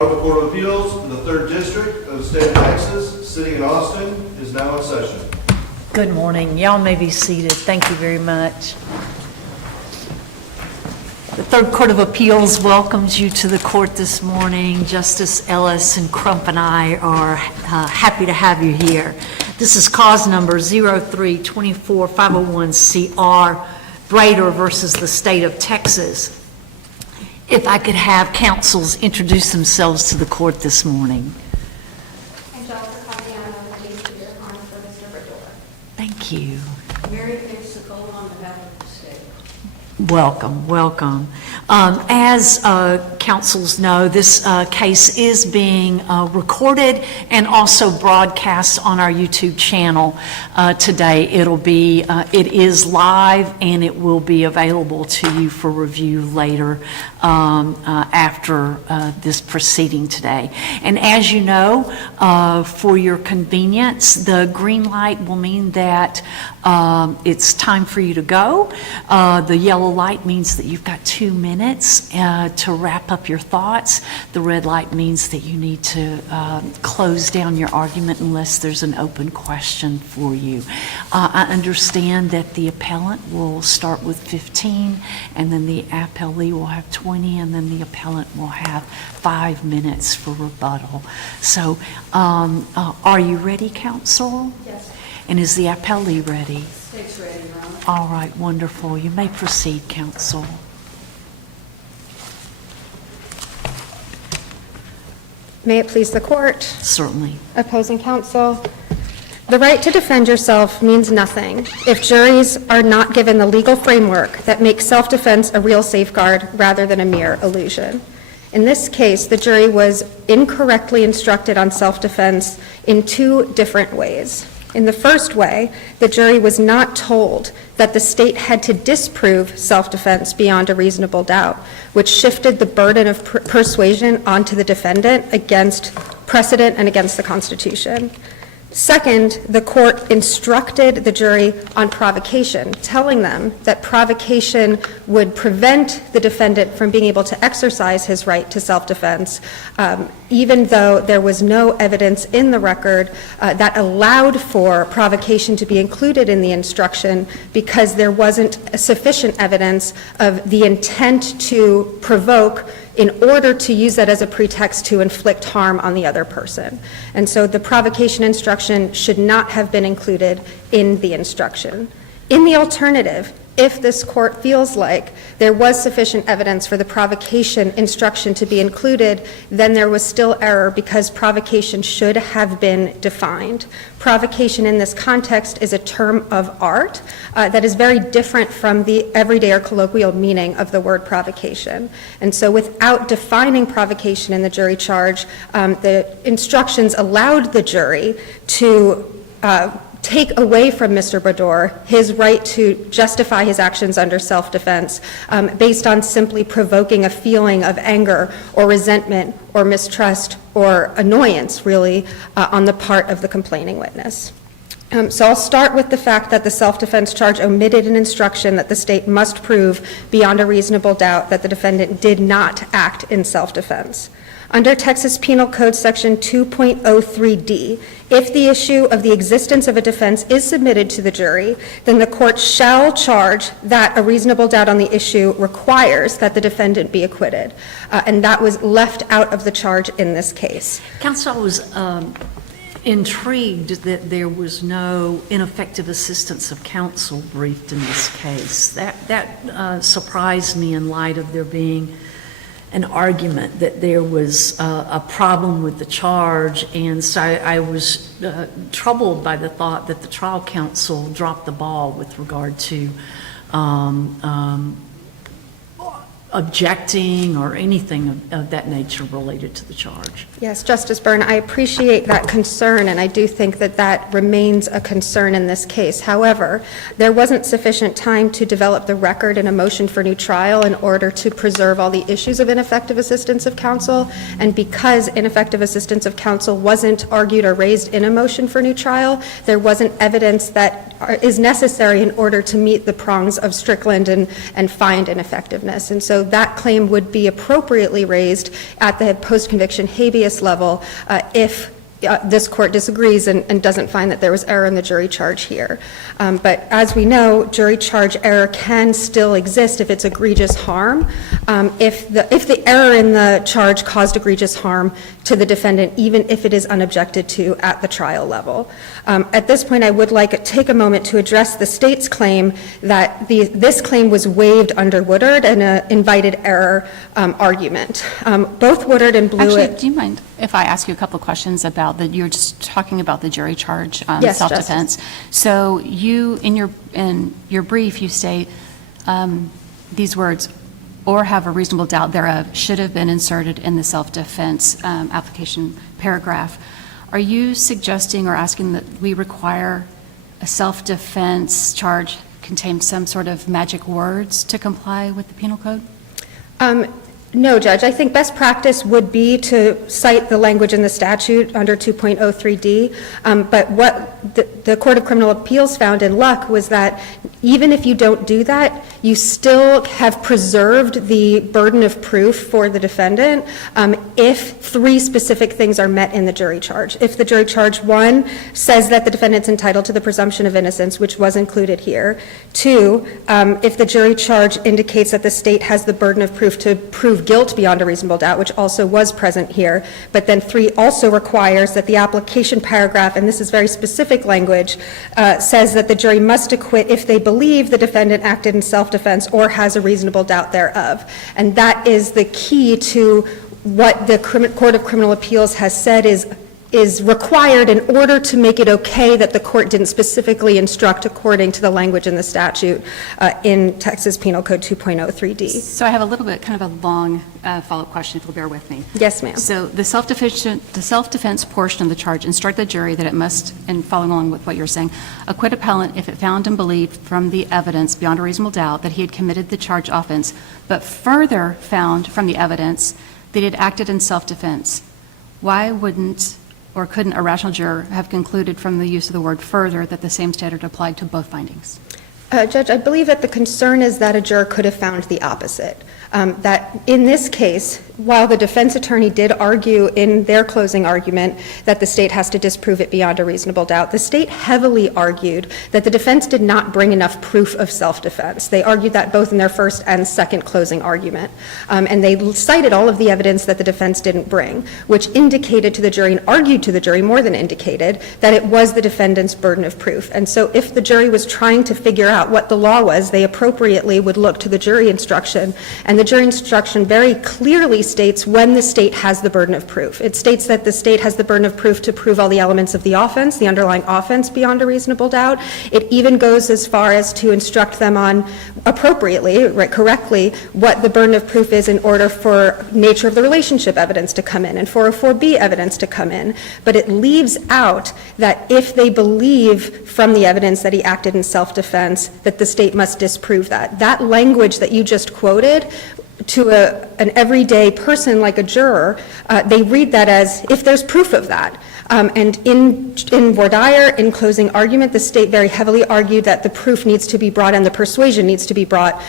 Court of Appeals for the 3rd District of the State of Texas, sitting in Austin, is now in session. Good morning. Y'all may be seated. Thank you very much. The 3rd Court of Appeals welcomes you to the court this morning. Justice Ellis and Crump and I are happy to have you here. This is cause number 03-24501-CR, Brader versus the State of Texas. If I could have counsels introduce themselves to the court this morning. Angelica Caviano, the case to your honor for Mr. Brador. Thank you. Mary Pensacola on behalf of the state. Welcome, welcome. As counsels know, this case is being recorded and also broadcast on our YouTube channel today. It is live and it will be available to you for review later after this proceeding today. And as you know, for your convenience, the green light will mean that it's time for you to go. The yellow light means that you've got 2 minutes to wrap up your thoughts. The red light means that you need to close down your argument unless there's an open question for you. I understand that the appellant will start with 15, and then the appellee will have 20, and then the appellant will have 5 minutes for rebuttal. So are you ready, counsel? Yes. And is the appellee ready? State's ready, Your Honor. All right, wonderful. You may proceed, counsel. May it please the court, Certainly. opposing counsel. The right to defend yourself means nothing if juries are not given the legal framework that makes self-defense a real safeguard rather than a mere illusion. In this case, the jury was incorrectly instructed on self-defense in 2 different ways. In the first way, the jury was not told that the state had to disprove self-defense beyond a reasonable doubt, which shifted the burden of persuasion onto the defendant against precedent and against the Constitution. Second, the court instructed the jury on provocation, telling them that provocation would prevent the defendant from being able to exercise his right to self-defense, even though there was no evidence in the record that allowed for provocation to be included in the instruction because there wasn't sufficient evidence of the intent to provoke in order to use that as a pretext to inflict harm on the other person. And so the provocation instruction should not have been included in the instruction. In the alternative, if this court feels like there was sufficient evidence for the provocation instruction to be included, then there was still error because provocation should have been defined. Provocation in this context is a term of art that is very different from the everyday or colloquial meaning of the word provocation. And so without defining provocation in the jury charge, the instructions allowed the jury to take away from Mr. Brador his right to justify his actions under self-defense based on simply provoking a feeling of anger or resentment or mistrust or annoyance, really, on the part of the complaining witness. So I'll start with the fact that the self-defense charge omitted an instruction that the state must prove beyond a reasonable doubt that the defendant did not act in self-defense. Under Texas Penal Code Section 2.03d, if the issue of the existence of a defense is submitted to the jury, then the court shall charge that a reasonable doubt on the issue requires that the defendant be acquitted. And that was left out of the charge in this case. Counsel, I was intrigued that there was no ineffective assistance of counsel briefed in this case. That surprised me in light of there being an argument that there was a problem with the charge, and so I was troubled by the thought that the trial counsel dropped the ball with regard to objecting or anything of that nature related to the charge. Yes, Justice Byrne, I appreciate that concern, and I do think that that remains a concern in this case. However, there wasn't sufficient time to develop the record in a motion for new trial in order to preserve all the issues of ineffective assistance of counsel, and because ineffective assistance of counsel wasn't argued or raised in a motion for new trial, there wasn't evidence that is necessary in order to meet the prongs of Strickland and find ineffectiveness. And so that claim would be appropriately raised at the post-conviction habeas level if this court disagrees and doesn't find that there was error in the jury charge here. But as we know, jury charge error can still exist if it's egregious harm. If the error in the charge caused egregious harm to the defendant, even if it is unobjected to at the trial level. At this point, I would like to take a moment to address the state's claim that this claim was waived under Woodard and an invited error argument. Both Woodard and Blewett. Actually, do you mind if I ask you a couple of questions about you're just talking about the jury charge, Yes, self-defense. So you, in your brief, you state these words, or have a reasonable doubt thereof, should have been inserted in the self-defense application paragraph. Are you suggesting or asking that we require a self-defense charge contain some sort of magic words to comply with the penal code? No, Judge. I think best practice would be to cite the language in the statute under 2.03D. But what the Court of Criminal Appeals found in Luck was that even if you don't do that, you still have preserved the burden of proof for the defendant if three specific things are met in the jury charge. If the jury charge, one, says that the defendant's entitled to the presumption of innocence, which was included here. Two, if the jury charge indicates that the state has the burden of proof to prove guilt beyond a reasonable doubt, which also was present here. But then three also requires that the application paragraph, and this is very specific language, says that the jury must acquit if they believe the defendant acted in self-defense or has a reasonable doubt thereof. And that is the key to what the Court of Criminal Appeals has said is required in order to make it okay that the court didn't specifically instruct according to the language in the statute in Texas Penal Code 2.03D. So I have a little bit, kind of a long follow-up question, if you'll bear with me. Yes, ma'am. So the self-defense portion of the charge instruct the jury that it must, and following along with what you're saying, acquit appellant if it found and believed from the evidence beyond a reasonable doubt that he had committed the charged offense, but further found from the evidence that he had acted in self-defense. Why wouldn't or couldn't a rational juror have concluded from the use of the word further that the same standard applied to both findings? Judge, I believe that the concern is that a juror could have found the opposite. That in this case, while the defense attorney did argue in their closing argument that the state has to disprove it beyond a reasonable doubt, the state heavily argued that the defense did not bring enough proof of self-defense. They argued that both in their first and second closing argument. And they cited all of the evidence that the defense didn't bring, which indicated to the jury and argued to the jury more than indicated that it was the defendant's burden of proof. And so if the jury was trying to figure out what the law was, they appropriately would look to the jury instruction. And the jury instruction very clearly states when the state has the burden of proof. It states that the state has the burden of proof to prove all the elements of the offense, the underlying offense beyond a reasonable doubt. It even goes as far as to instruct them on appropriately, right, correctly, what the burden of proof is in order for nature of the relationship evidence to come in and for a 4B evidence to come in. But it leaves out that if they believe from the evidence that he acted in self-defense, that the state must disprove that. That language that you just quoted to an everyday person like a juror, they read that as if there's proof of that. And in voir dire, in closing argument, the state very heavily argued that the proof needs to be brought and the persuasion needs to be brought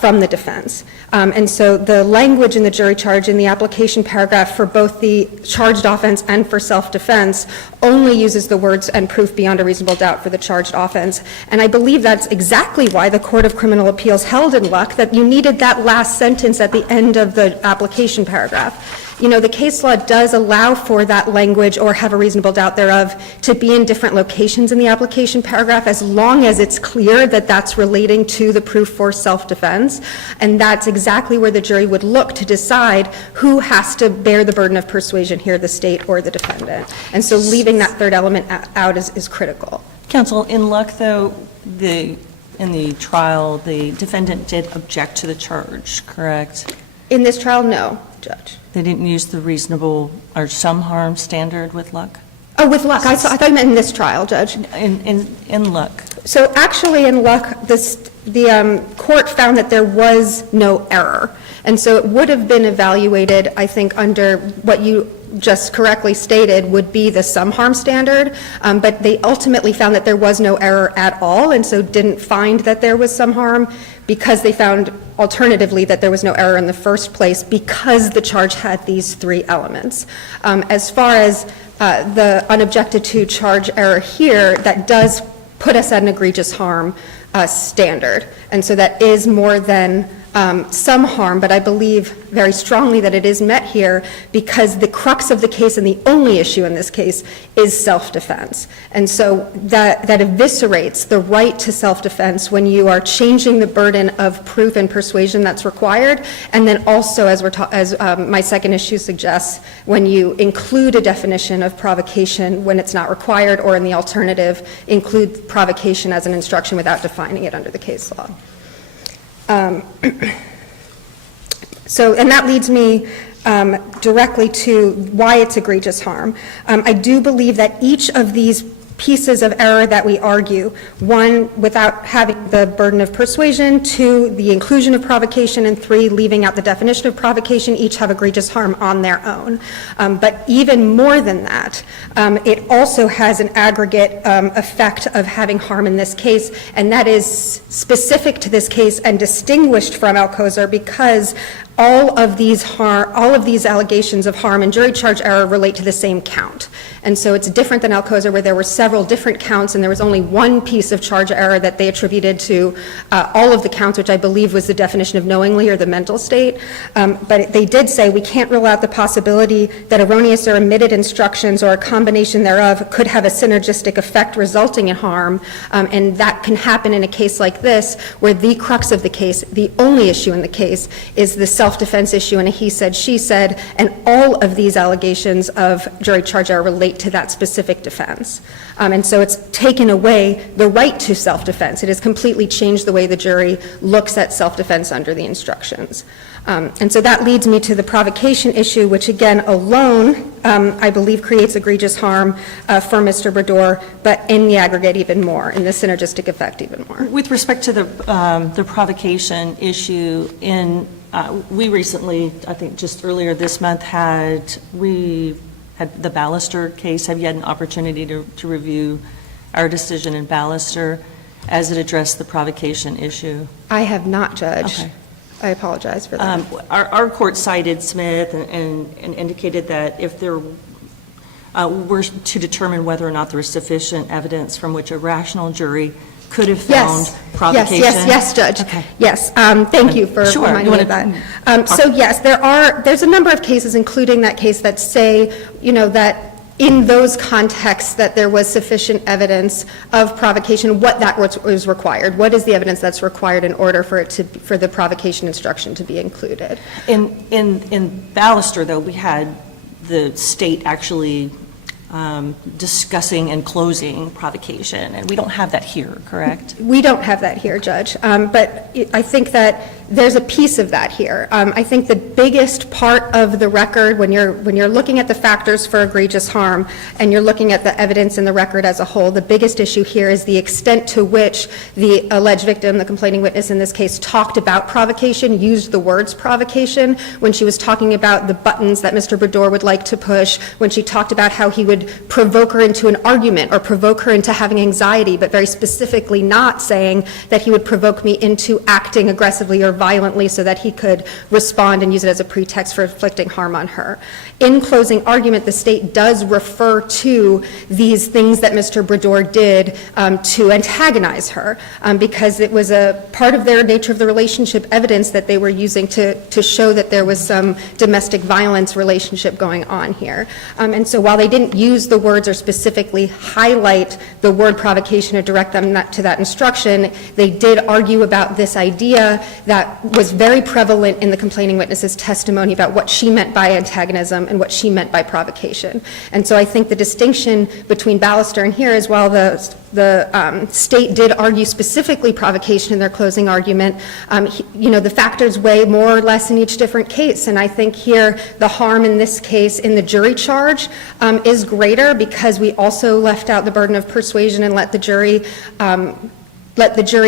from the defense. And so the language in the jury charge in the application paragraph for both the charged offense and for self-defense only uses the words and proof beyond a reasonable doubt for the charged offense. And I believe that's exactly why the Court of Criminal Appeals held in Luck that you needed that last sentence at the end of the application paragraph. You know, the case law does allow for that language or have a reasonable doubt thereof to be in different locations in the application paragraph as long as it's clear that that's relating to the proof for self-defense. And that's exactly where the jury would look to decide who has to bear the burden of persuasion here, the state or the defendant. And so leaving that third element out is critical. Counsel, in Luck, though, in the trial, the defendant did object to the charge, correct? In this trial, no, Judge. They didn't use the reasonable or some harm standard with Luck? Oh, with Luck. I thought you meant in this trial, Judge. In Luck. So actually in Luck, the court found that there was no error. And so it would have been evaluated, I think, under what you just correctly stated, would be the some harm standard, but they ultimately found that there was no error at all, and so didn't find that there was some harm because they found alternatively that there was no error in the first place because the charge had these three elements. As far as the unobjected to charge error here, that does put us at an egregious harm standard, and so that is more than some harm, but I believe very strongly that it is met here because the crux of the case and the only issue in this case is self-defense. And so that eviscerates the right to self-defense when you are changing the burden of proof and persuasion that's required, and then also, as my second issue suggests, when you include a definition of provocation when it's not required, or in the alternative, include provocation as an instruction without defining it under the case law. So, and that leads me directly to why it's egregious harm. I do believe that each of these pieces of error that we argue, one, without having the burden of persuasion, two, the inclusion of provocation, and three, leaving out the definition of provocation, each have egregious harm on their own. But even more than that, it also has an aggregate effect of having harm in this case, and that is specific to this case and distinguished from Alcozar because all of these allegations of harm and jury charge error relate to the same count. And so it's different than Alcozar, where there were several different counts and there was only one piece of charge error that they attributed to all of the counts, which I believe was the definition of knowingly or the mental state. But they did say we can't rule out the possibility that erroneous or omitted instructions or a combination thereof could have a synergistic effect resulting in harm. And that can happen in a case like this, where the crux of the case, the only issue in the case, is the self-defense issue and a he said, she said, and all of these allegations of jury charge error relate to that specific defense. And so it's taken away the right to self-defense. It has completely changed the way the jury looks at self-defense under the instructions. And so that leads me to the provocation issue, which again alone, I believe creates egregious harm for Mr. Brodeur, but in the aggregate even more, in the synergistic effect even more. With respect to the provocation issue, we recently, I think just earlier this month, had the Ballister case. Have you had an opportunity to review our decision in Ballister as it addressed the provocation issue? I have not, Judge. Okay. I apologize for that. Our court cited Smith and indicated that if there were to determine whether or not there was sufficient evidence from which a rational jury could have found provocation. Yes, Judge. Okay. Yes, thank you for reminding me of that. So yes, there's a number of cases, including that case, that say, that in those contexts that there was sufficient evidence of provocation, what that was required. What is the evidence that's required in order for the provocation instruction to be included? In Ballister, though, we had the state actually discussing and closing provocation, and we don't have that here, correct? We don't have that here, Judge, but I think that there's a piece of that here. I think the biggest part of the record, when you're looking at the factors for egregious harm and you're looking at the evidence in the record as a whole, the biggest issue here is the extent to which the alleged victim, the complaining witness in this case, talked about provocation, used the words provocation when she was talking about the buttons that Mr. Brodeur would like to push, when she talked about how he would provoke her into an argument or provoke her into having anxiety, but very specifically not saying that he would provoke me into acting aggressively or violently so that he could respond and use it as a pretext for inflicting harm on her. In closing argument, the state does refer to these things that Mr. Brodeur did to antagonize her because it was a part of their nature of the relationship evidence that they were using to show that there was some domestic violence relationship going on here. And so while they didn't use the words or specifically highlight the word provocation or direct them to that instruction, they did argue about this idea that was very prevalent in the complaining witness's testimony about what she meant by antagonism and what she meant by provocation. And so I think the distinction between Ballister and here is while the state did argue specifically provocation in their closing argument, the factors weigh more or less in each different case. And I think here the harm in this case in the jury charge is greater because we also left out the burden of persuasion and let the jury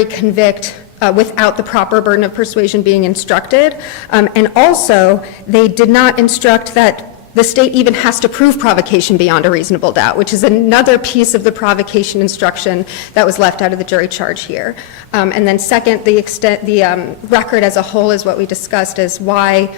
convict without the proper burden of persuasion being instructed. And also, they did not instruct that the state even has to prove provocation beyond a reasonable doubt, which is another piece of the provocation instruction that was left out of the jury charge here. And then second, the record as a whole is what we discussed as why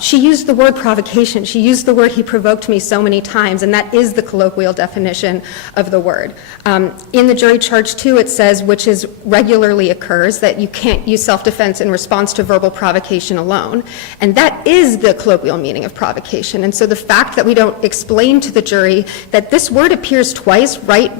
she used the word provocation. She used the word "he provoked me" so many times, and that is the colloquial definition of the word. In the jury charge too, it says, which is regularly occurs, that you can't use self-defense in response to verbal provocation alone. And that is the colloquial meaning of provocation. And so the fact that we don't explain to the jury that this word appears twice right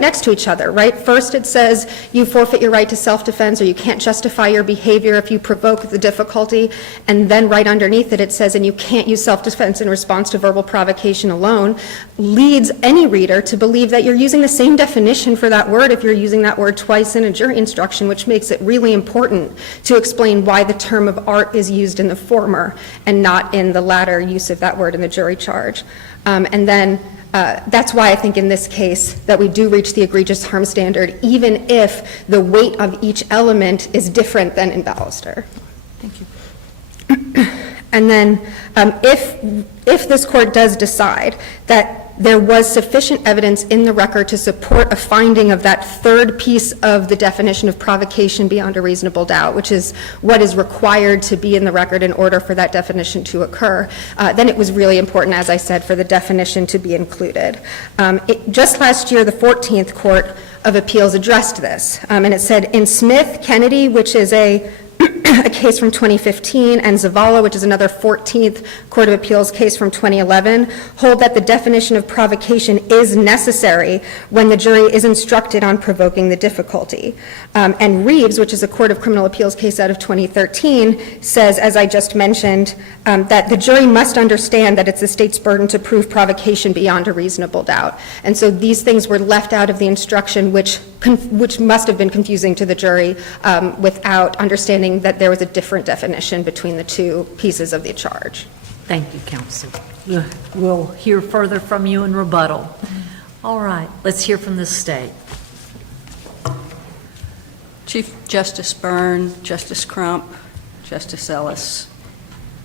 next to each other, right? First it says you forfeit your right to self-defense, or you can't justify your behavior if you provoke the difficulty, and then right underneath it, it says, and you can't use self-defense in response to verbal provocation alone, leads any reader to believe that you're using the same definition for that word if you're using that word twice in a jury instruction, which makes it really important to explain why the term of art is used in the former and not in the latter use of that word in the jury charge. And then that's why I think in this case that we do reach the egregious harm standard, even if the weight of each element is different than in Ballister. Thank you. And then if this court does decide that there was sufficient evidence in the record to support a finding of that third piece of the definition of provocation beyond a reasonable doubt, which is what is required to be in the record in order for that definition to occur, then it was really important, as I said, for the definition to be included. Just last year, the 14th Court of Appeals addressed this, and it said, in Smith, Kennedy, which is a case from 2015, and Zavala, which is another 14th Court of Appeals case from 2011, hold that the definition of provocation is necessary when the jury is instructed on provoking the difficulty. And Reeves, which is a Court of Criminal Appeals case out of 2013, says, as I just mentioned, that the jury must understand that it's the state's burden to prove provocation beyond a reasonable doubt. And so these things were left out of the instruction, which must have been confusing to the jury without understanding that there was a different definition between the two pieces of the charge. Thank you, counsel. We'll hear further from you in rebuttal. All right, let's hear from the state. Chief Justice Byrne, Justice Crump, Justice Ellis,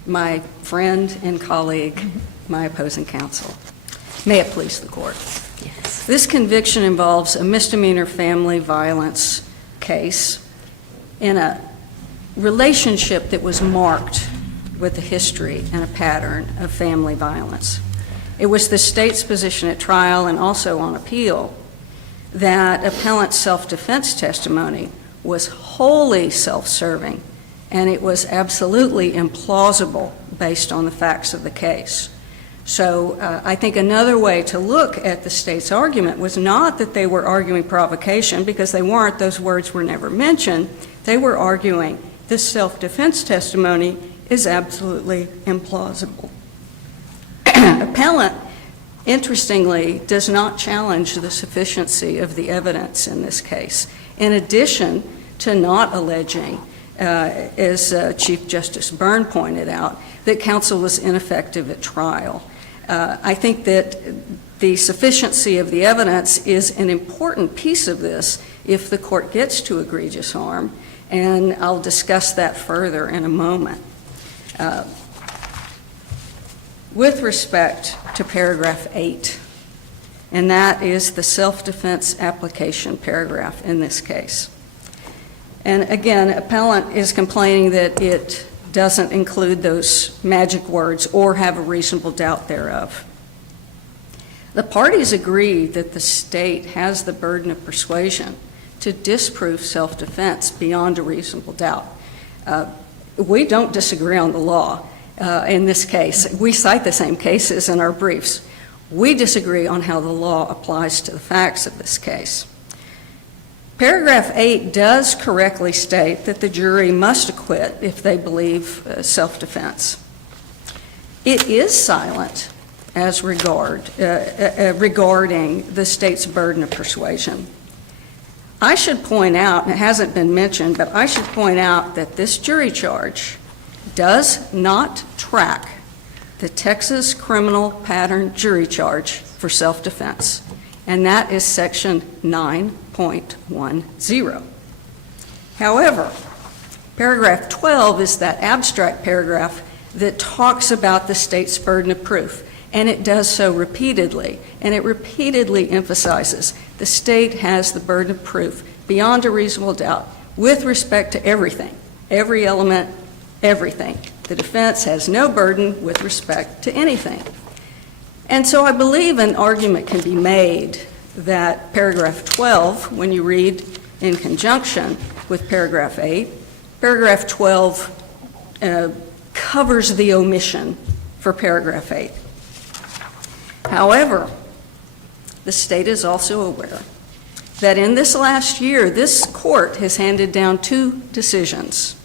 my friend and colleague, my opposing counsel. May it please the court. Yes. This conviction involves a misdemeanor family violence case in a relationship that was marked with a history and a pattern of family violence. It was the state's position at trial and also on appeal that appellant's self-defense testimony was wholly self-serving, and it was absolutely implausible based on the facts of the case. So I think another way to look at the state's argument was not that they were arguing provocation, because they weren't, those words were never mentioned. They were arguing this self-defense testimony is absolutely implausible. Appellant, interestingly, does not challenge the sufficiency of the evidence in this case, in addition to not alleging, as Chief Justice Byrne pointed out, that counsel was ineffective at trial. I think that the sufficiency of the evidence is an important piece of this if the court gets to egregious harm, and I'll discuss that further in a moment. With respect to paragraph 8, and that is the self-defense application paragraph in this case. And again, appellant is complaining that it doesn't include those magic words or have a reasonable doubt thereof. The parties agree that the state has the burden of persuasion to disprove self-defense beyond a reasonable doubt. We don't disagree on the law in this case. We cite the same cases in our briefs. We disagree on how the law applies to the facts of this case. Paragraph 8 does correctly state that the jury must acquit if they believe self-defense. It is silent as regarding the state's burden of persuasion. I should point out, and it hasn't been mentioned, but I should point out that this jury charge does not track the Texas criminal pattern jury charge for self-defense, and that is section 9.10. However, paragraph 12 is that abstract paragraph that talks about the state's burden of proof. and it does so repeatedly. And it repeatedly emphasizes the state has the burden of proof beyond a reasonable doubt with respect to everything, every element, everything. The defense has no burden with respect to anything. And so I believe an argument can be made that paragraph 12, when you read in conjunction with paragraph 8, paragraph 12 covers the omission for paragraph 8. However, the state is also aware that in this last year, this court has handed down 2 decisions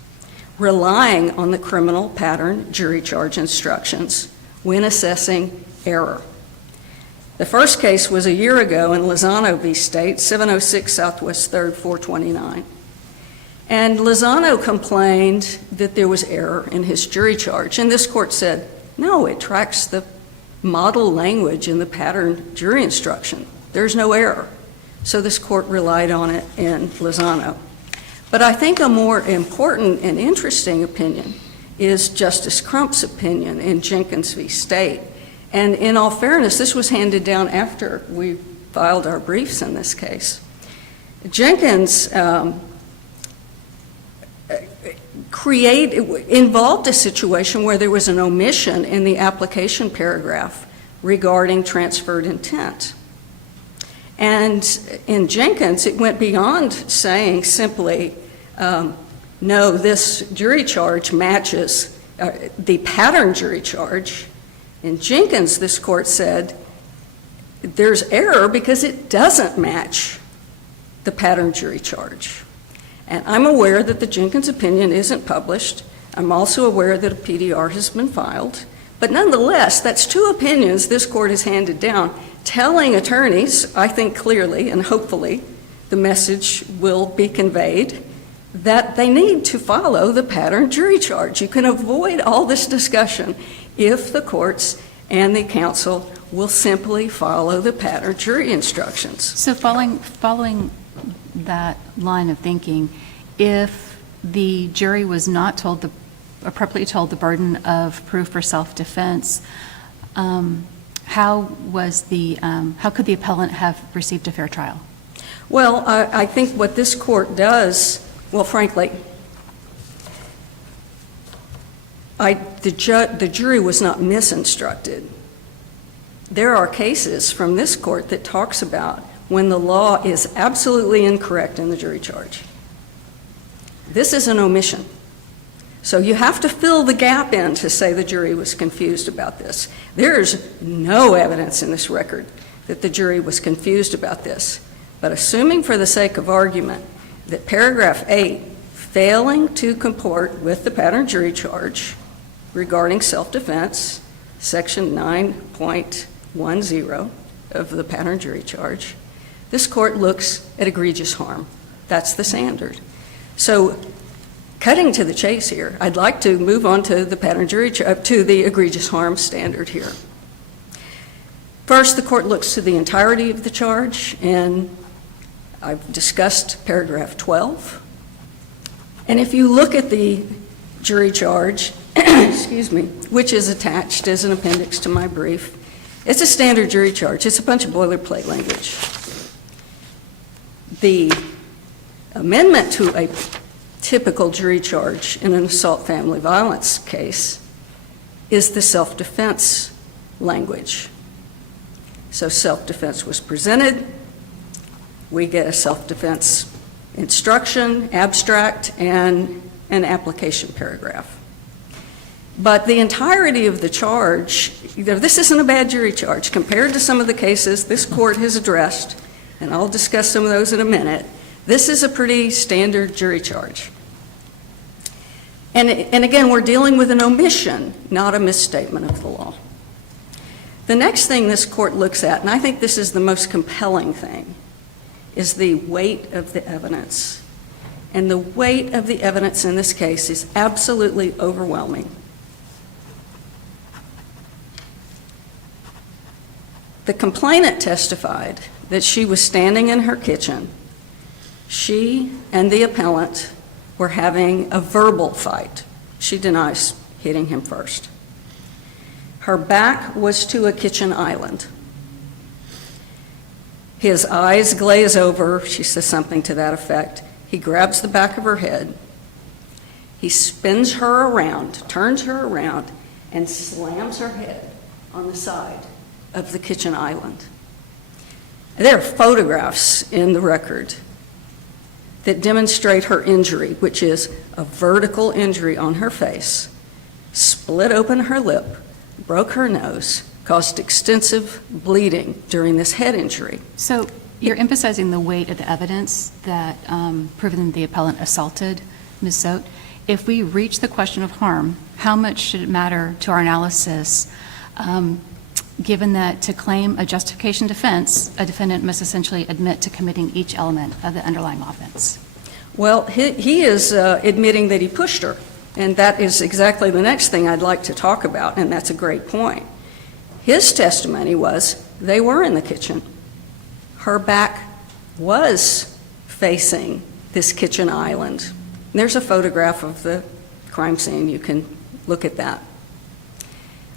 relying on the criminal pattern jury charge instructions when assessing error. The first case was a year ago in Lozano v. State, 706 Southwest 3rd, 429. And Lozano complained that there was error in his jury charge, and this court said, no, it tracks the model language in the pattern jury instruction. There's no error. So this court relied on it in Lozano. But I think a more important and interesting opinion is Justice Crump's opinion in Jenkins v. State. And in all fairness, this was handed down after we filed our briefs in this case. Jenkins involved a situation where there was an omission in the application paragraph regarding transferred intent. And in Jenkins, it went beyond saying simply, no, this jury charge matches the pattern jury charge. In Jenkins, this court said, there's error because it doesn't match the pattern jury charge. And I'm aware that the Jenkins opinion isn't published. I'm also aware that a PDR has been filed. But nonetheless, that's 2 opinions this court has handed down, telling attorneys, I think clearly and hopefully, the message will be conveyed that they need to follow the pattern jury charge. You can avoid all this discussion if the courts and the counsel will simply follow the pattern jury instructions. So following that line of thinking, if the jury was not appropriately told the burden of proof for self-defense, how could the appellant have received a fair trial? Well, I think what this court does, well, frankly, the jury was not misinstructed. There are cases from this court that talks about when the law is absolutely incorrect in the jury charge. This is an omission. So you have to fill the gap in to say the jury was confused about this. There's no evidence in this record that the jury was confused about this. But assuming for the sake of argument that paragraph 8, failing to comport with the pattern jury charge regarding self-defense, section 9.10 of the pattern jury charge, this court looks at egregious harm. That's the standard. So cutting to the chase here, I'd like to move on to the pattern jury to the egregious harm standard here. First, the court looks to the entirety of the charge, and I've discussed paragraph 12. And if you look at the jury charge, excuse me, which is attached as an appendix to my brief, it's a standard jury charge. It's a bunch of boilerplate language. The amendment to a typical jury charge in an assault family violence case is the self-defense language. So self-defense was presented. We get a self-defense instruction, abstract, and an application paragraph. But the entirety of the charge, this isn't a bad jury charge. Compared to some of the cases this court has addressed, and I'll discuss some of those in a minute, this is a pretty standard jury charge. And again, we're dealing with an omission, not a misstatement of the law. The next thing this court looks at, and I think this is the most compelling thing, is the weight of the evidence. And the weight of the evidence in this case is absolutely overwhelming. The complainant testified that she was standing in her kitchen. She and the appellant were having a verbal fight. She denies hitting him first. Her back was to a kitchen island. His eyes glaze over, she says something to that effect. He grabs the back of her head. He spins her around, turns her around, and slams her head on the side of the kitchen island. There are photographs in the record that demonstrate her injury, which is a vertical injury on her face, split open her lip, broke her nose, caused extensive bleeding during this head injury. So you're emphasizing the weight of the evidence that proven the appellant assaulted Ms. Sote. If we reach the question of harm, how much should it matter to our analysis, given that to claim a justification defense, a defendant must essentially admit to committing each element of the underlying offense? Well, he is admitting that he pushed her, and that is exactly the next thing I'd like to talk about, and that's a great point. His testimony was they were in the kitchen. Her back was facing this kitchen island. There's a photograph of the crime scene. You can look at that.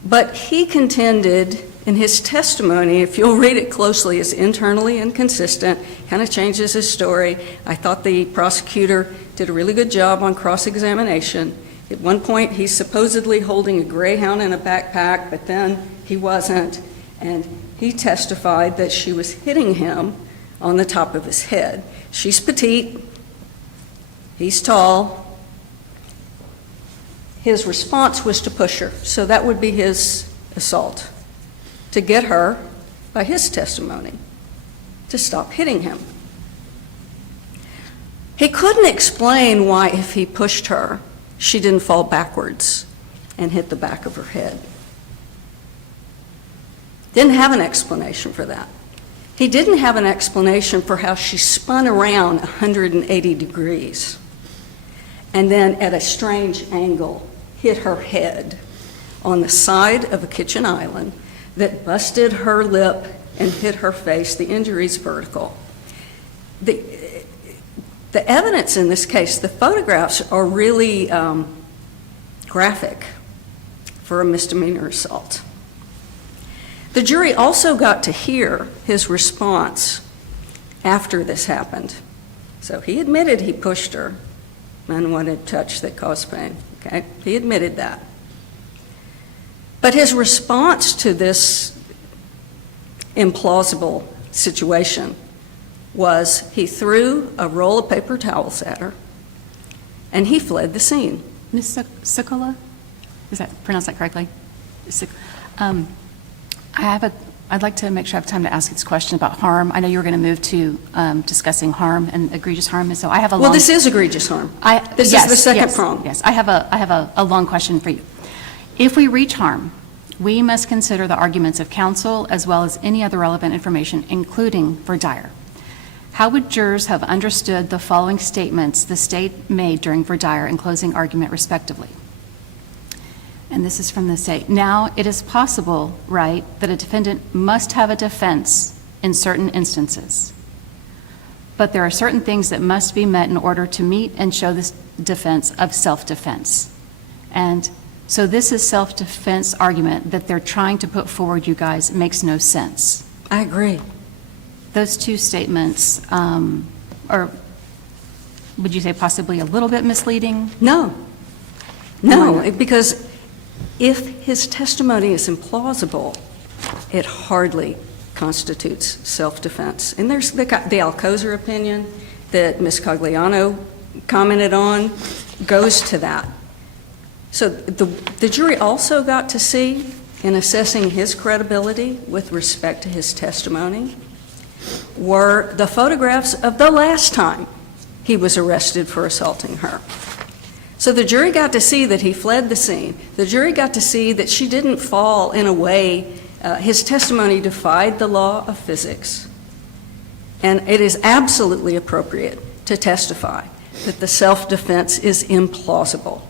But he contended in his testimony, if you'll read it closely, is internally inconsistent, kind of changes his story. I thought the prosecutor did a really good job on cross-examination. At one point, he's supposedly holding a greyhound in a backpack, but then he wasn't. And he testified that she was hitting him on the top of his head. She's petite. He's tall. His response was to push her. So that would be his assault, to get her, by his testimony, to stop hitting him. He couldn't explain why, if he pushed her, she didn't fall backwards and hit the back of her head. Didn't have an explanation for that. He didn't have an explanation for how she spun around 180 degrees and then at a strange angle hit her head on the side of a kitchen island that busted her lip and hit her face. The injury's vertical. The evidence in this case, the photographs are really graphic for a misdemeanor assault. The jury also got to hear his response after this happened. So he admitted he pushed her, unwanted touch that caused pain. Okay, he admitted that. But his response to this implausible situation was he threw a roll of paper towels at her and he fled the scene. Ms. Sokola? Is that, pronounce that correctly? I'd like to make sure I have time to ask this question about harm. I know you were going to move to discussing harm and egregious harm, and so I have a long... Well, this is egregious harm. This is the second prong. Yes, I have a long question for you. If we reach harm, we must consider the arguments of counsel as well as any other relevant information, including Verdire. How would jurors have understood the following statements the state made during Verdire and closing argument, respectively? And this is from the state. Now, it is possible, right, that a defendant must have a defense in certain instances. But there are certain things that must be met in order to meet and show this defense of self-defense. And so this is self-defense argument that they're trying to put forward, you guys, makes no sense. I agree. Those two statements are, would you say, possibly a little bit misleading? No. Why No, not? because if his testimony is implausible, it hardly constitutes self-defense. And there's the Alcozer opinion that Ms. Cogliano commented on goes to that. So the jury also got to see, in assessing his credibility with respect to his testimony, were the photographs of the last time he was arrested for assaulting her. So the jury got to see that he fled the scene. The jury got to see that she didn't fall in a way, his testimony defied the law of physics. And it is absolutely appropriate to testify that the self-defense is implausible.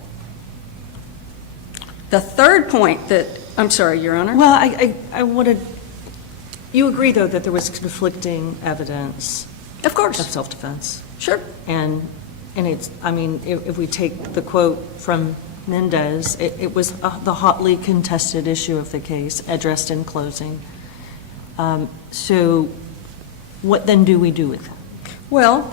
The third point that, I'm sorry, Your Honor? Well, I wanted, you agree, though, that there was conflicting evidence Of of course, self-defense? sure. And it's, I mean, if we take the quote from Mendez. It was the hotly contested issue of the case addressed in closing. So what then do we do with it? Well,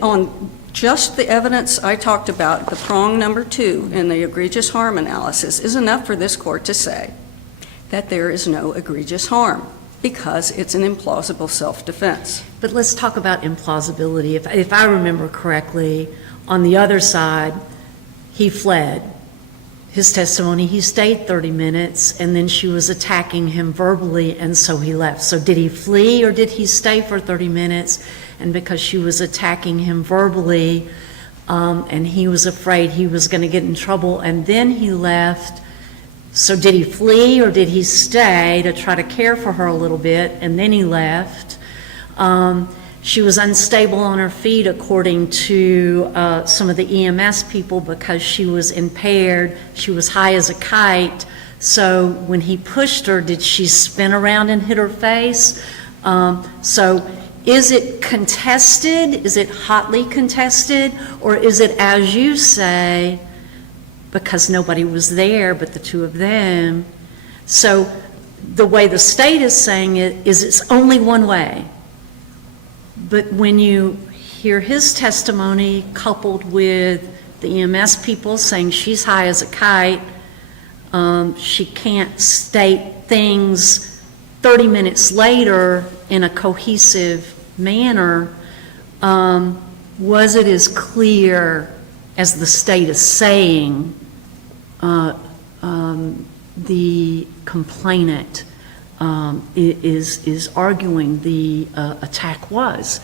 on just the evidence I talked about, the prong number 2 in the egregious harm analysis is enough for this court to say that there is no egregious harm because it's an implausible self-defense. But let's talk about implausibility. If I remember correctly, on the other side, he fled. His testimony, he stayed 30 minutes, and then she was attacking him verbally, and so he left. So did he flee, or did he stay for 30 minutes? And because she was attacking him verbally, and he was afraid he was going to get in trouble, and then he left. So did he flee, or did he stay to try to care for her a little bit, and then he left? She was unstable on her feet, according to some of the EMS people, because she was impaired. She was high as a kite. So when he pushed her, did she spin around and hit her face? So is it contested? Is it hotly contested? Or is it, as you say, because nobody was there but the two of them? So the way the state is saying it is it's only one way. But when you hear his testimony coupled with the EMS people saying she's high as a kite, she can't state things 30 minutes later in a cohesive manner, was it as clear as the state is saying the complainant is arguing the attack was?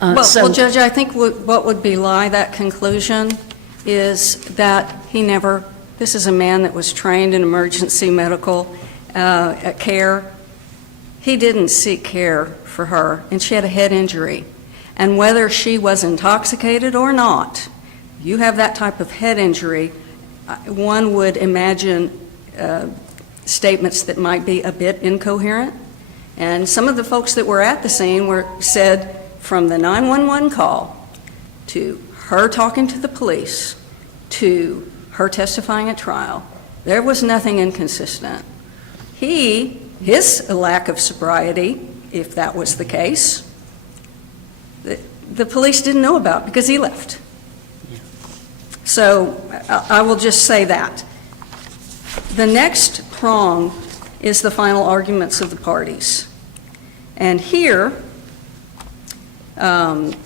Well, Judge, I think what would belie that conclusion is that he never, this is a man that was trained in emergency medical care. He didn't seek care for her, and she had a head injury. And whether she was intoxicated or not, you have that type of head injury, one would imagine statements that might be a bit incoherent. And some of the folks that were at the scene said from the 911 call to her talking to the police to her testifying at trial, there was nothing inconsistent. His lack of sobriety, if that was the case, the police didn't know about because he left. So I will just say that. The next prong is the final arguments of the parties. And here, as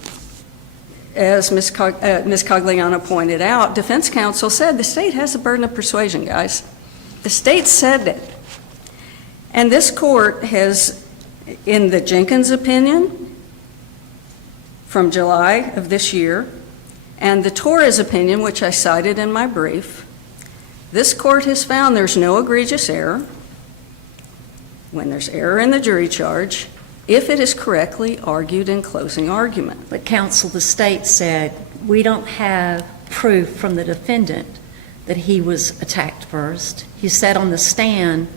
Ms. Cogliano pointed out, defense counsel said the state has a burden of persuasion, guys. The state said it. And this court has, in the Jenkins opinion from July of this year, and the Torres opinion, which I cited in my brief, this court has found there's no egregious error when there's error in the jury charge if it is correctly argued in closing argument. But counsel, the state said, we don't have proof from the defendant that he was attacked first. He said on the stand,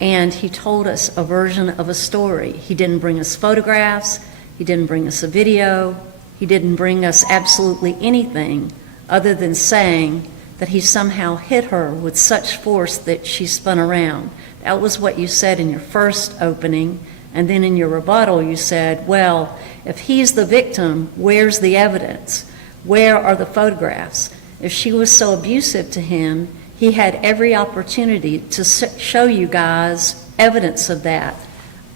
and he told us a version of a story. He didn't bring us photographs. He didn't bring us a video. He didn't bring us absolutely anything other than saying that he somehow hit her with such force that she spun around. That was what you said in your first opening. And then in your rebuttal, you said, well, if he's the victim, where's the evidence? Where are the photographs? If she was so abusive to him, he had every opportunity to show you guys evidence of that.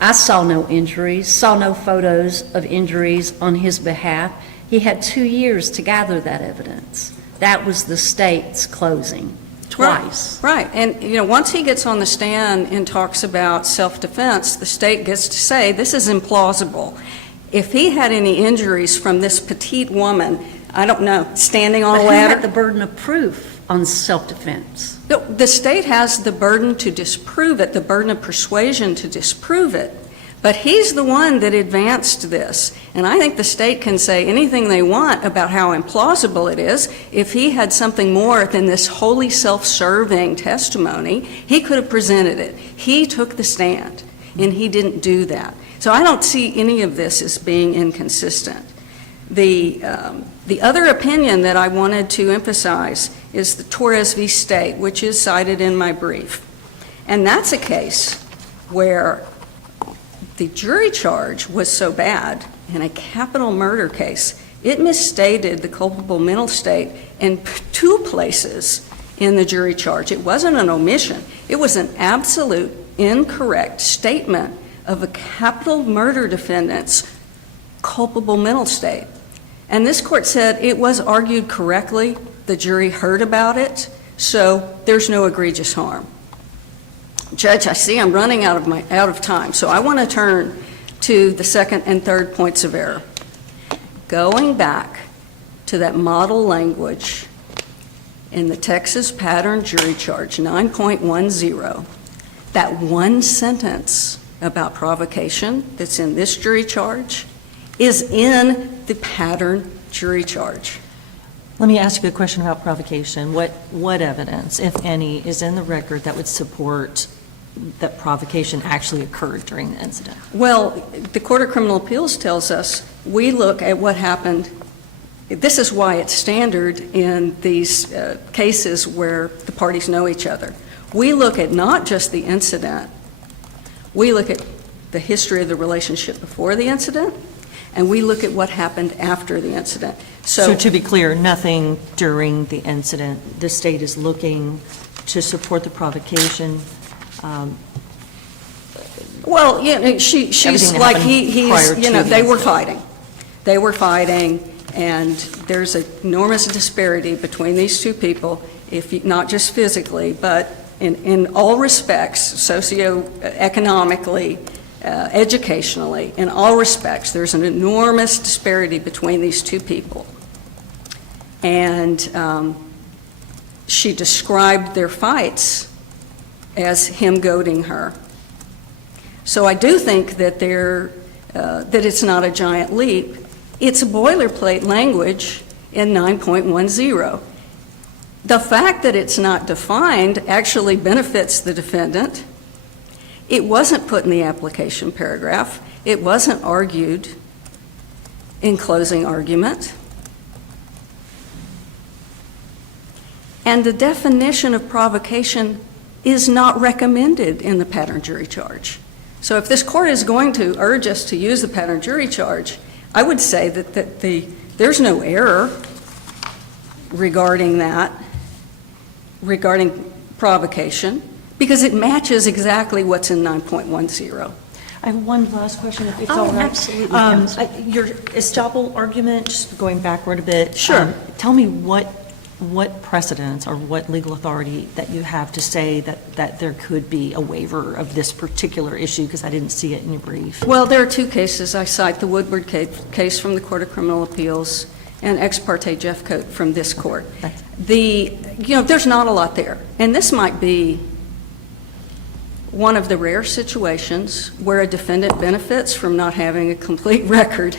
I saw no injuries, saw no photos of injuries on his behalf. He had 2 years to gather that evidence. That was the state's closing, twice. Right. And, once he gets on the stand and talks about self-defense, the state gets to say, this is implausible. If he had any injuries from this petite woman, I don't know, standing on a ladder. But who had the burden of proof on self-defense? The state has the burden to disprove it, the burden of persuasion to disprove it. But he's the one that advanced this. And I think the state can say anything they want about how implausible it is. If he had something more than this wholly self-serving testimony, he could have presented it. He took the stand, and he didn't do that. So I don't see any of this as being inconsistent. The other opinion that I wanted to emphasize is the Torres v. State, which is cited in my brief. And that's a case where the jury charge was so bad in a capital murder case, it misstated the culpable mental state in 2 places in the jury charge. It wasn't an omission. It was an absolute incorrect statement of a capital murder defendant's culpable mental state. And this court said it was argued correctly, the jury heard about it, so there's no egregious harm. Judge, I see I'm running out of time, so I want to turn to the second and third points of error. Going back to that model language in the Texas pattern jury charge 9.10, that one sentence about provocation that's in this jury charge is in the pattern jury charge. Let me ask you a question about provocation. What evidence, if any, is in the record that would support that provocation actually occurred during the incident? Well, the Court of Criminal Appeals tells us we look at what happened. This is why it's standard in these cases where the parties know each other. We look at not just the incident, we look at the history of the relationship before the incident, and we look at what happened after the incident. So to be clear, nothing during the incident. The state is looking to support the provocation. Well, yeah, she's Everything like, happened prior he's, to they the were incident. fighting. They were fighting, and there's an enormous disparity between these two people, not just physically, but in all respects, socioeconomically, educationally, in all respects, there's an enormous disparity between these two people. And she described their fights as him goading her. So I do think that that it's not a giant leap. It's a boilerplate language in 9.10. The fact that it's not defined actually benefits the defendant. It wasn't put in the application paragraph. It wasn't argued in closing argument. And the definition of provocation is not recommended in the pattern jury charge. So if this court is going to urge us to use the pattern jury charge, I would say that there's no error regarding that, regarding provocation, because it matches exactly what's in 9.10. I have one last question, if it's Oh, all right. absolutely, Counsel. Your estoppel argument, just going backward a bit. Sure. Tell me what precedents or what legal authority that you have to say that there could be a waiver of this particular issue, because I didn't see it in your brief. Well, there are 2 cases. I cite the Woodward case from the Court of Criminal Appeals and Ex parte Jeffcoat from this court. There's not a lot there. And this might be one of the rare situations where a defendant benefits from not having a complete record.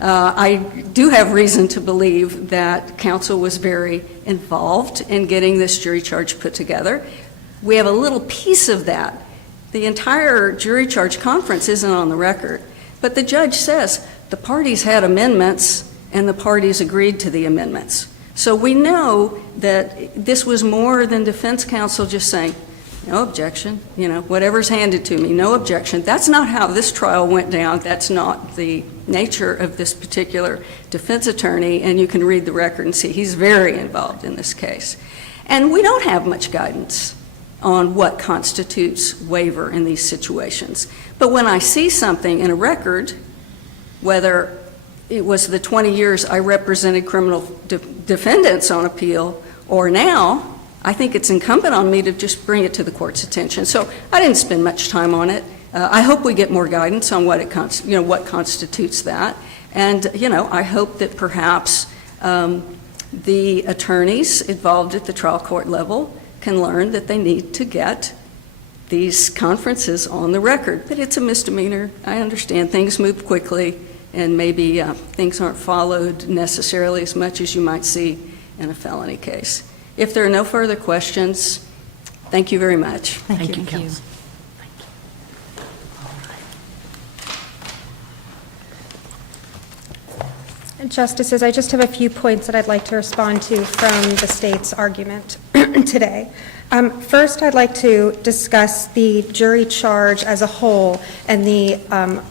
I do have reason to believe that counsel was very involved in getting this jury charge put together. We have a little piece of that. The entire jury charge conference isn't on the record, but the judge says the parties had amendments and the parties agreed to the amendments. So we know that this was more than defense counsel just saying, no objection, whatever's handed to me, no objection. That's not how this trial went down. That's not the nature of this particular defense attorney, and you can read the record and see he's very involved in this case. And we don't have much guidance on what constitutes waiver in these situations. But when I see something in a record, whether it was the 20 years I represented criminal defendants on appeal or now, I think it's incumbent on me to just bring it to the court's attention. So I didn't spend much time on it. I hope we get more guidance on what what constitutes that. And, I hope that perhaps the attorneys involved at the trial court level can learn that they need to get these conferences on the record. But it's a misdemeanor. I understand things move quickly, and maybe things aren't followed necessarily as much as you might see in a felony case. If there are no further questions, thank you very much. Thank you, Counsel. Justices, I just have a few points that I'd like to respond to from the state's argument today. First, I'd like to discuss the jury charge as a whole and the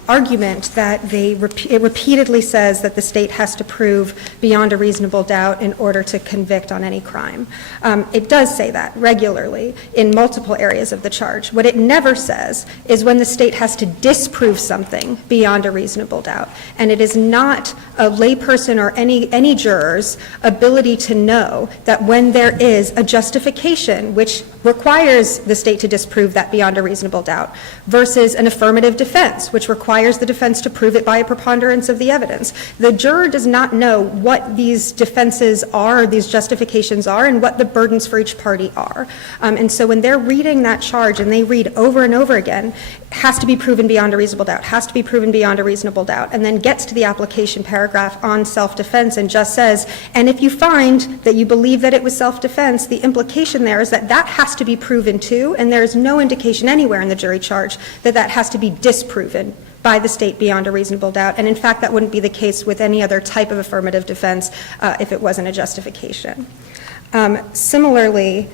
argument that it repeatedly says that the state has to prove beyond a reasonable doubt in order to convict on any crime. It does say that regularly in multiple areas of the charge. What it never says is when the state has to disprove something beyond a reasonable doubt. And it is not a layperson or any juror's ability to know that when there is a justification which requires the state to disprove that beyond a reasonable doubt versus an affirmative defense, which requires the defense to prove it by a preponderance of the evidence. The juror does not know what these defenses are, these justifications are, and what the burdens for each party are. And so when they're reading that charge and they read over and over again, has to be proven beyond a reasonable doubt, has to be proven beyond a reasonable doubt, and then gets to the application paragraph on self-defense and just says, and if you find that you believe that it was self-defense, the implication there is that that has to be proven too, and there is no indication anywhere in the jury charge that that has to be disproven by the state beyond a reasonable doubt. And in fact, that wouldn't be the case with any other type of affirmative defense if it wasn't a justification. Similarly,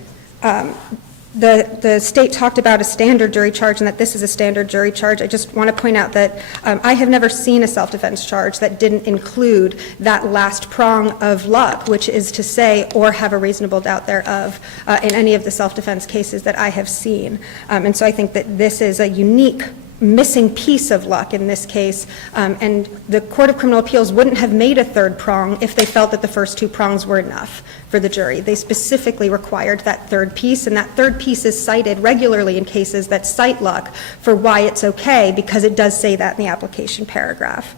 the state talked about a standard jury charge and that this is a standard jury charge. I just want to point out that I have never seen a self-defense charge that didn't include that last prong of luck, which is to say, or have a reasonable doubt thereof, in any of the self-defense cases that I have seen. And so I think that this is a unique missing piece of luck in this case, and the Court of Criminal Appeals wouldn't have made a third prong if they felt that the first two prongs were enough for the jury. They specifically required that third piece, and that third piece is cited regularly in cases that cite luck for why it's okay, because it does say that in the application paragraph.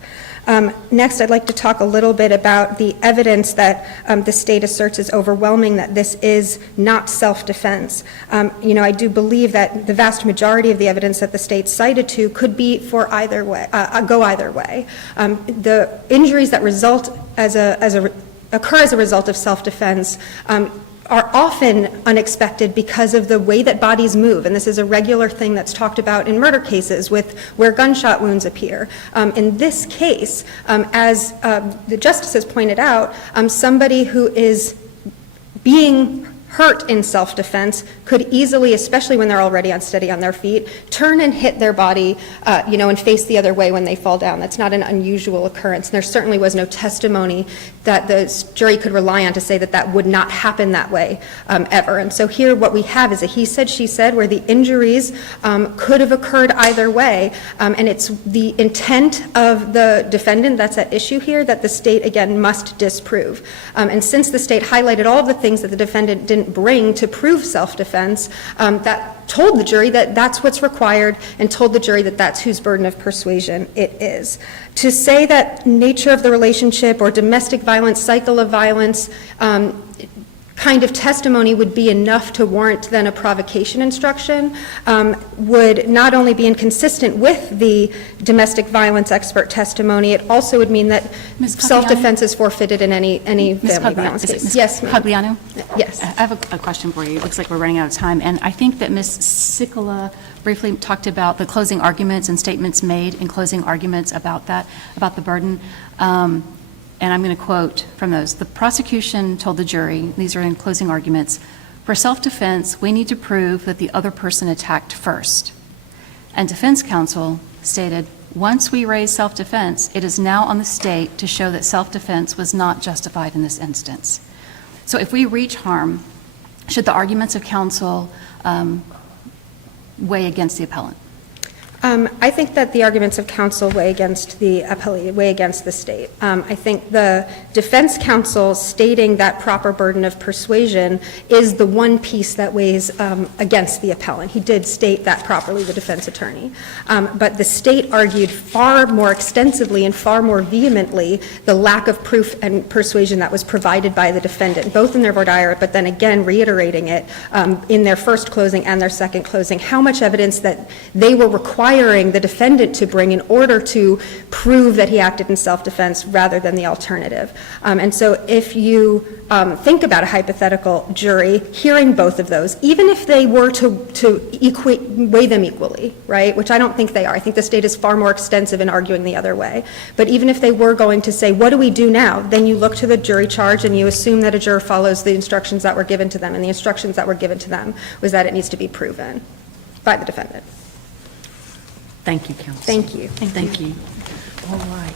Next, I'd like to talk a little bit about the evidence that the state asserts is overwhelming that this is not self-defense. I do believe that the vast majority of the evidence that the state cited to could be for either way, go either way. The injuries that result occur as a result of self-defense are often unexpected because of the way that bodies move, and this is a regular thing that's talked about in murder cases with where gunshot wounds appear. In this case, as the justices pointed out, somebody who is being hurt in self-defense could easily, especially when they're already unsteady on their feet, turn and hit their body, and face the other way when they fall down. That's not an unusual occurrence. And there certainly was no testimony that the jury could rely on to say that that would not happen that way ever. And so here what we have is a he said, she said, where the injuries could have occurred either way, and it's the intent of the defendant that's at issue here that the state, again, must disprove. And since the state highlighted all of the things that the defendant didn't bring to prove self-defense, that told the jury that that's what's required and told the jury that that's whose burden of persuasion it is. To say that nature of the relationship or domestic violence, cycle of violence, kind of testimony would be enough to warrant then a provocation instruction would not only be inconsistent with the domestic violence expert testimony, it also would mean that self-defense is forfeited in any family violence case. Yes, ma'am. Pagliano? Yes. I have a question for you. It looks like we're running out of time. And I think that Ms. Sikala briefly talked about the closing arguments and statements made in closing arguments about that, about the burden. And I'm going to quote from those. The prosecution told the jury, these are in closing arguments, for self-defense, we need to prove that the other person attacked first. And defense counsel stated, once we raise self-defense, it is now on the state to show that self-defense was not justified in this instance. So if we reach harm, should the arguments of counsel weigh against the appellant? I think that the arguments of counsel weigh against the appellee, weigh against the state. I think the defense counsel stating that proper burden of persuasion is the one piece that weighs against the appellant. He did state that properly, the defense attorney. But the state argued far more extensively and far more vehemently the lack of proof and persuasion that was provided by the defendant, both in their voir dire, but then again reiterating it in their first closing and their second closing, how much evidence that they were required requiring the defendant to bring in order to prove that he acted in self-defense rather than the alternative. And so if you think about a hypothetical jury hearing both of those, even if they were to weigh them equally, right, which I don't think they are. I think the state is far more extensive in arguing the other way. But even if they were going to say, what do we do now? Then you look to the jury charge and you assume that a juror follows the instructions that were given to them. And the instructions that were given to them was that it needs to be proven by the defendant. Thank you, counsel. Thank you. Thank you. All right.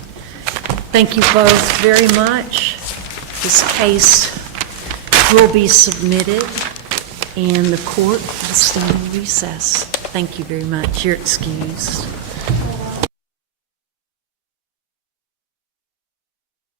Thank you both very much. This case will be submitted, and the court will stand in recess. Thank you very much. You're excused.